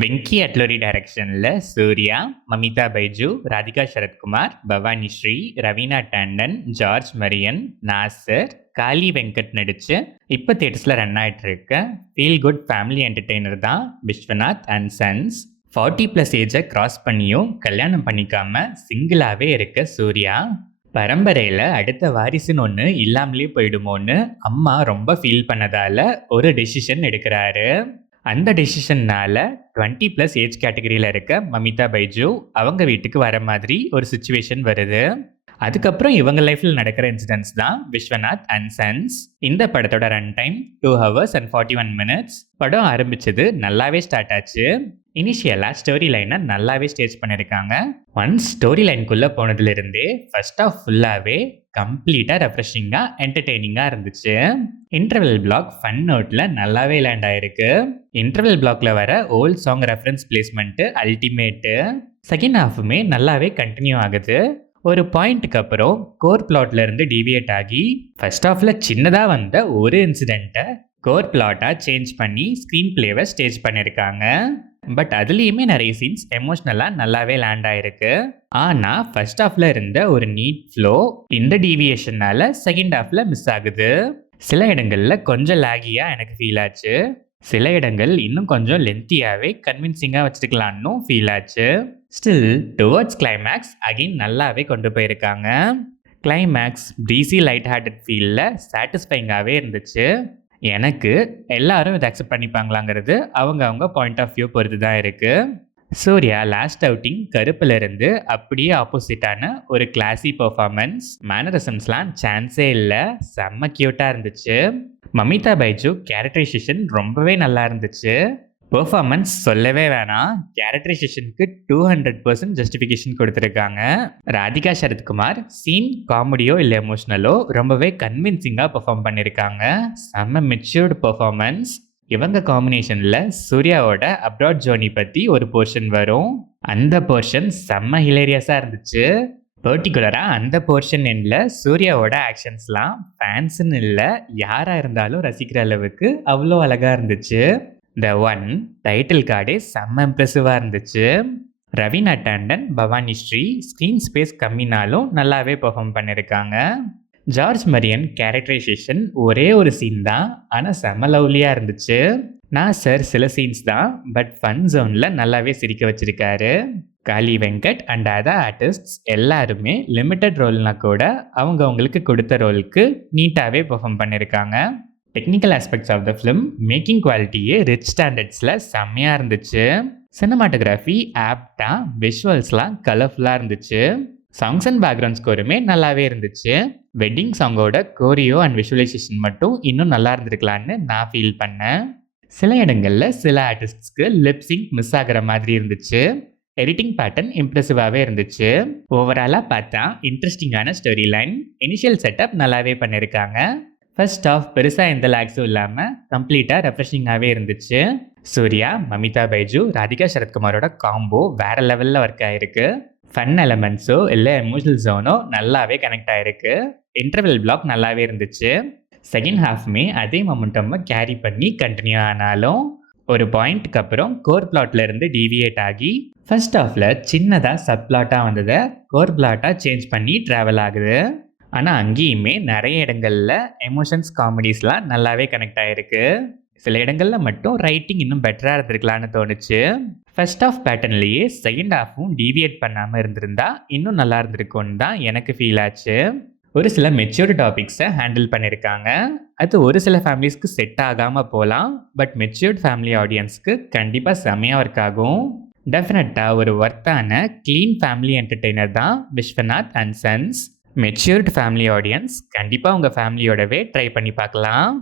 வெங்கி அட்லூரி டைரக்ஷனில் சூர்யா, மமிதா பைஜு, ராதிகா சரத்குமார், பவானி ஸ்ரீ, ரவீனா டாண்டன், ஜார்ஜ் மரியன், நாசர், காளி வெங்கட் நடிச்சு இப்போ தியேட்டர்ஸில் ரன் ஆகிட்டு இருக்க ஃபீல் குட் ஃபேமிலி என்டர்டெய்னர் தான் விஸ்வநாத் அண்ட் சன்ஸ். 40+ ஏஜை கிராஸ் பண்ணியும் கல்யாணம் பண்ணிக்காம சிங்கிளாகவே இருக்க சூர்யா, பரம்பரையில் அடுத்த வாரிசுன்னு ஒன்று இல்லாமலே போயிடுமோன்னு அம்மா ரொம்ப ஃபீல் பண்ணதால ஒரு டெசிஷன் எடுக்கிறாரு. அந்த டெசிஷன்னால 20+ ஏஜ் கேட்டகரியில் இருக்க மமிதா பைஜு அவங்க வீட்டுக்கு வர மாதிரி ஒரு சுச்சுவேஷன் வருது. அதுக்கப்புறம் இவங்க லைஃப்பில் நடக்கிற இன்சிடென்ட்ஸ் தான் விஸ்வநாத் அண்ட் சன்ஸ். இந்த படத்தோட run time 2 hours and 41 minutes. படம் ஆரம்பிச்சது நல்லாவே ஸ்டார்ட் ஆச்சு. இனிஷியலாக ஸ்டோரி லைனை நல்லாவே ஸ்டேஜ் பண்ணியிருக்காங்க. ஒன்ஸ் ஸ்டோரி லைனுக்குள்ளே போனதுலேருந்தே ஃபர்ஸ்ட் ஆஃப் ஃபுல்லாகவே கம்ப்ளீட்டாக ரெஃப்ரெஷிங்காக என்டர்டெய்னிங்காக இருந்துச்சு. இன்டர்வல் பிளாக் ஃபன் நோட்டில் நல்லாவே லேண்ட் ஆயிருக்கு. இன்டர்வல் பிளாக்ல வர old song reference placement ultimate. Second ஹாஃபுமே நல்லாவே கண்டினியூ ஆகுது. ஒரு பாயிண்ட்டுக்கு அப்புறம் கோர் பிளாட்ல இருந்து டிவியேட் ஆகி ஃபர்ஸ்ட் ஹாஃப்ல சின்னதாக வந்த ஒரு இன்சிடெண்ட்டை கோர் பிளாட்டாக சேஞ்ச் பண்ணி ஸ்க்ரீன் பிளேவை ஸ்டேஜ் பண்ணியிருக்காங்க. பட் அதுலேயுமே நிறைய சீன்ஸ் எமோஷ்னலாக நல்லாவே லேண்ட் ஆயிருக்கு. ஆனால் ஃபர்ஸ்ட் ஹாஃப்ல இருந்த ஒரு நீட் ஃப்ளோ இந்த டீவியேஷனால செகண்ட் ஹாஃப்ல மிஸ் ஆகுது. சில இடங்களில் கொஞ்சம் லேகியாக எனக்கு ஃபீல் ஆச்சு. சில இடங்கள் இன்னும் கொஞ்சம் லென்த்தியாகவே கன்வின்சிங்காக வச்சுருக்கலான்னு ஃபீல் ஆச்சு. ஸ்டில் டுவர்ட்ஸ் கிளைமேக்ஸ் அகைன் நல்லாவே கொண்டு போயிருக்காங்க. கிளைமேக்ஸ் ப்ரீஸி லைட் ஹார்ட்டட் ஃபீலில் சாட்டிஸ்ஃபைங்காகவே இருந்துச்சு. எனக்கு எல்லாரும் இதை அக்செப்ட் பண்ணிப்பாங்களாங்கிறது அவங்க பாயிண்ட் ஆஃப் வியூ பொறுத்து தான் இருக்குது. சூர்யா லாஸ்ட் அவுட்டிங் கருப்பிலிருந்து அப்படியே ஆப்போசிட்டான ஒரு கிளாஸி பர்ஃபார்மன்ஸ். மேனரிசம்ஸ்லாம் சான்ஸே இல்லை, செம்ம க்யூட்டாக இருந்துச்சு. மமிதா பைஜு கேரக்டரைசேஷன் ரொம்பவே நல்லா இருந்துச்சு. பெர்ஃபார்மன்ஸ் சொல்லவே வேணாம், கேரக்டரைசேஷனுக்கு 200% ஜஸ்டிஃபிகேஷன் கொடுத்துருக்காங்க. ராதிகா சரத்குமார் சீன் காமெடியோ இல்லை எமோஷ்னலோ ரொம்பவே கன்வின்சிங்காக பெர்ஃபார்ம் பண்ணியிருக்காங்க. செம்ம மெச்சூர்டு பெர்ஃபார்மன்ஸ். இவங்க காம்பினேஷனில் சூர்யாவோட அப்ராட் ஜோர்னி பற்றி ஒரு போர்ஷன் வரும். அந்த போர்ஷன் செம்ம ஹிலேரியஸாக இருந்துச்சு. பர்டிகுலராக அந்த போர்ஷன் எண்ணில் சூர்யாவோட ஆக்ஷன்ஸ்லாம் ஃபேன்ஸுன்னு இல்லை, யாராக இருந்தாலும் ரசிக்கிற அளவுக்கு அவ்வளோ அழகாக இருந்துச்சு. த ஒன் டைட்டில் கார்டே செம்ம இம்ப்ரெசிவாக இருந்துச்சு. ரவீனா டாண்டன், பவானி ஸ்ரீ ஸ்க்ரீன் ஸ்பேஸ் கம்மினாலும் நல்லாவே பெர்ஃபார்ம் பண்ணியிருக்காங்க. ஜார்ஜ் மரியன் கேரக்டரைசேஷன் ஒரே ஒரு சீன் தான், ஆனால் செம்ம லவ்லியாக இருந்துச்சு. நான் சார் சில சீன்ஸ் தான், பட் ஃபன் ஜோனில் நல்லாவே சிரிக்க வச்சிருக்காரு. Kaali Venkat and other artists எல்லாருமே லிமிட்டட் ரோல்னா கூட அவங்களுக்கு கொடுத்த ரோலுக்கு நீட்டாகவே பெர்ஃபார்ம் பண்ணியிருக்காங்க. Technical aspects of the film making குவாலிட்டியே ரிச் ஸ்டாண்டர்ட்ஸில் செம்மையாக இருந்துச்சு. சினிமாட்டோகிராஃபி ஆப்டாக, விஷுவல்ஸ்லாம் கலர்ஃபுல்லாக இருந்துச்சு. சாங்ஸ் அண்ட் பேக்ரவுண்ட் ஸ்கோருமே நல்லாவே இருந்துச்சு. வெட்டிங் சாங்கோட கோரியோ அண்ட் விஷுவலைசேஷன் மட்டும் இன்னும் நல்லா இருந்திருக்கலான்னு நான் ஃபீல் பண்ணேன். சில இடங்களில் சில ஆர்டிஸ்ட்ஸ்க்கு லிப்சிங் மிஸ் ஆகிற மாதிரி இருந்துச்சு. எடிட்டிங் பேட்டர்ன் இம்ப்ரெசிவாகவே இருந்துச்சு. ஓவராலாக பார்த்தா இன்ட்ரெஸ்டிங்கான ஸ்டோரி லைன், இனிஷியல் செட்டப் நல்லாவே பண்ணியிருக்காங்க. ஃபர்ஸ்ட் ஆஃப் பெருசாக எந்த லேக்ஸும் இல்லாமல் கம்ப்ளீட்டாக ரெஃப்ரெஷிங்காகவே இருந்துச்சு. சூர்யா, மமிதா பைஜு, ராதிகா சரத்குமாரோட காம்போ வேற லெவலில் ஒர்க் ஆகிருக்கு. ஃபன் எலமெண்ட்ஸோ இல்லை எமோஷனல் ஜோனோ நல்லாவே கனெக்ட் ஆகிருக்கு. இன்டர்வல் பிளாக் நல்லாவே இருந்துச்சு. செகண்ட் ஹாஃப்மே அதே மொமெண்டம்மை கேரி பண்ணி கண்டினியூ ஆனாலும் ஒரு பாயிண்ட்டுக்கு அப்புறம் கோர் பிளாட்ல இருந்து டிவியேட் ஆகி ஃபர்ஸ்ட் ஹாஃபில் சின்னதாக சப் பிளாட்டாக வந்ததை கோர் பிளாட்டாக சேஞ்ச் பண்ணி ட்ராவல் ஆகுது. ஆனால் அங்கேயுமே நிறைய இடங்களில் எமோஷன்ஸ் காமெடிஸ்லாம் நல்லாவே கனெக்ட் ஆகிருக்கு. சில இடங்களில் மட்டும் ரைட்டிங் இன்னும் பெட்டராக இருந்திருக்கலான்னு தோணுச்சு. ஃபர்ஸ்ட் ஆஃப் பேட்டர்ன்லேயே செகண்ட் ஹாஃபும் டீவியேட் பண்ணாமல் இருந்திருந்தா இன்னும் நல்லா இருந்திருக்கும்னு தான் எனக்கு ஃபீல் ஆச்சு. ஒரு சில மெச்சூர்டு டாபிக்ஸை ஹேண்டில் பண்ணியிருக்காங்க. அது ஒரு சில ஃபேமிலிஸ்க்கு செட் ஆகாமல் போகலாம், பட் மெச்சூர்ட் ஃபேமிலி ஆடியன்ஸ்க்கு கண்டிப்பாக செம்மையாக ஒர்க் ஆகும். டெஃபினட்டாக ஒரு ஒர்த்தான க்ளீன் ஃபேமிலி என்டர்டெய்னர் தான் Viswanath and sons. Matured family audience கண்டிப்பாக உங்கள் ஃபேமிலியோடவே ட்ரை பண்ணி பார்க்கலாம்.